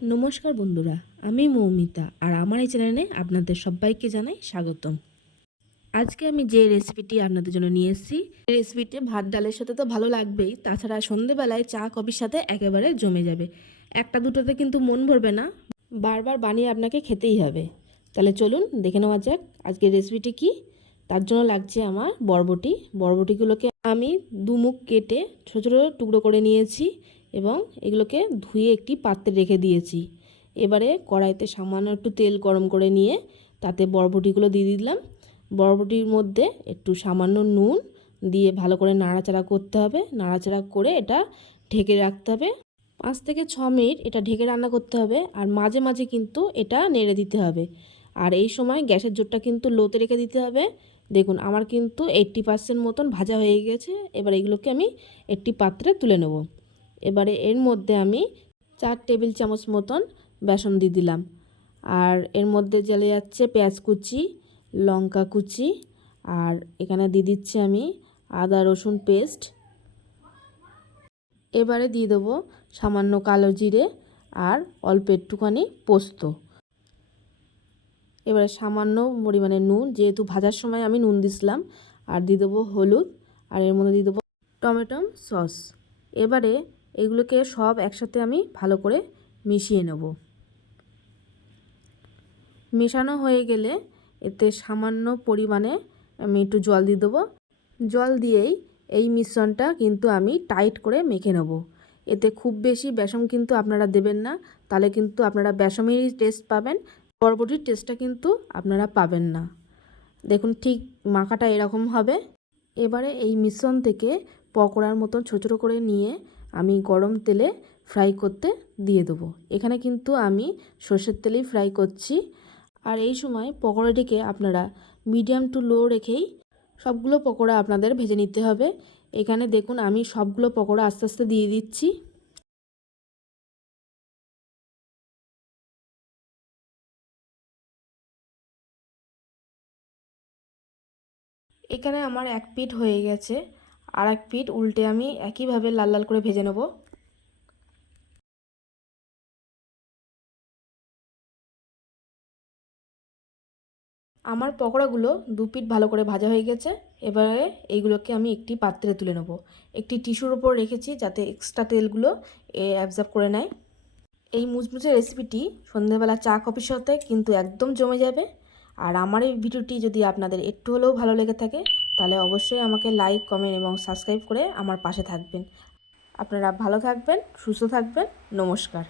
নমস্কার বন্ধুরা, আমি মৌমিতা আর আমার এই চ্যানেলে আপনাদের সবাইকে জানাই স্বাগতম। আজকে আমি যে রেসিপিটি আপনাদের জন্য নিয়ে এসেছি, এই রেসিপিটি ভাত ডালের সাথে তো ভালো লাগবেই, তাছাড়া সন্ধেবেলায় চা কফির সাথে একেবারে জমে যাবে। একটা দুটোতে কিন্তু মন ভরবে না, বারবার বানিয়ে আপনাকে খেতেই হবে। তাহলে চলুন দেখে নেওয়া যাক আজকের রেসিপিটি কি। তার জন্য লাগছে আমার বরবটি। বরবটিগুলোকে আমি দুমুখ কেটে ছোটো ছোটো টুকরো করে নিয়েছি এবং এগুলোকে ধুয়ে একটি পাত্রে রেখে দিয়েছি। এবারে কড়াইতে সামান্য একটু তেল গরম করে নিয়ে তাতে বরবটিগুলো দিয়ে দিলাম। বরবটির মধ্যে একটু সামান্য নুন দিয়ে ভালো করে নাড়াচাড়া করতে হবে। নাড়াচাড়া করে এটা ঢেকে রাখতে হবে। 5 থেকে 6 মিনিট এটা ঢেকে রান্না করতে হবে, আর মাঝে মাঝে কিন্তু এটা নেড়ে দিতে হবে। আর এই সময় গ্যাসের জোরটা কিন্তু লোতে রেখে দিতে হবে। দেখুন আমার কিন্তু 80% মতন ভাজা হয়ে গেছে। এবার এগুলোকে আমি একটি পাত্রে তুলে নেব। এবারে এর মধ্যে আমি 4 টেবিল চামচ মতন বেসন দিয়ে দিলাম। আর এর মধ্যে চলে যাচ্ছে পেঁয়াজ কুচি, লঙ্কা কুচি, আর এখানে দিয়ে দিচ্ছি আমি আদা রসুন পেস্ট। এবারে দিয়ে দেবো সামান্য কালো জিরে আর অল্প একটুখানি পোস্ত। এবারে সামান্য পরিমাণে নুন, যেহেতু ভাজার সময় আমি নুন দিছিলাম। আর দিয়ে দেবো হলুদ, আর এর মধ্যে দিয়ে দেবো টমেটো সস। এবারে এগুলোকে সব একসাথে আমি ভালো করে মিশিয়ে নেব। মেশানো হয়ে গেলে এতে সামান্য পরিমাণে আমি একটু জল দিয়ে দেবো। জল দিয়েই এই মিশ্রণটা কিন্তু আমি টাইট করে মেখে নেব। এতে খুব বেশি বেসন কিন্তু আপনারা দেবেন না, তাহলে কিন্তু আপনারা বেসমেরই টেস্ট পাবেন, বরবটির টেস্টটা কিন্তু আপনারা পাবেন না। দেখুন ঠিক মাখাটা এরকম হবে। এবারে এই মিশ্রণ থেকে পকোড়ার মতন ছোটো ছোটো করে নিয়ে আমি গরম তেলে ফ্রাই করতে দিয়ে দেবো। এখানে কিন্তু আমি সর্ষের তেলেই ফ্রাই করছি। আর এই সময় পকোড়াটিকে আপনারা মিডিয়াম টু লো রেখেই সবগুলো পকোড়া আপনাদের ভেজে নিতে হবে। এখানে দেখুন আমি সবগুলো পকোড়া আস্তে আস্তে দিয়ে দিচ্ছি। এখানে আমার এক পিঠ হয়ে গেছে, আর এক পিঠ উল্টে আমি একইভাবে লাল লাল করে ভেজে নেব। আমার পকোড়াগুলো দু পিঠ ভালো করে ভাজা হয়ে গেছে। এবারে এইগুলোকে আমি একটি পাত্রে তুলে নেব। একটি টিস্যুর ওপর রেখেছি যাতে এক্সট্রা তেলগুলো অ্যাবজর্ব করে নেয়। এই মুচমুচে রেসিপিটি সন্ধ্যেবেলা চা কফির সাথে কিন্তু একদম জমে যাবে। আর আমার এই ভিডিওটি যদি আপনাদের একটু হলেও ভালো লেগে থাকে, তাহলে অবশ্যই আমাকে লাইক, কমেন্ট এবং সাবস্ক্রাইব করে আমার পাশে থাকবেন। আপনারা ভালো থাকবেন, সুস্থ থাকবেন। নমস্কার।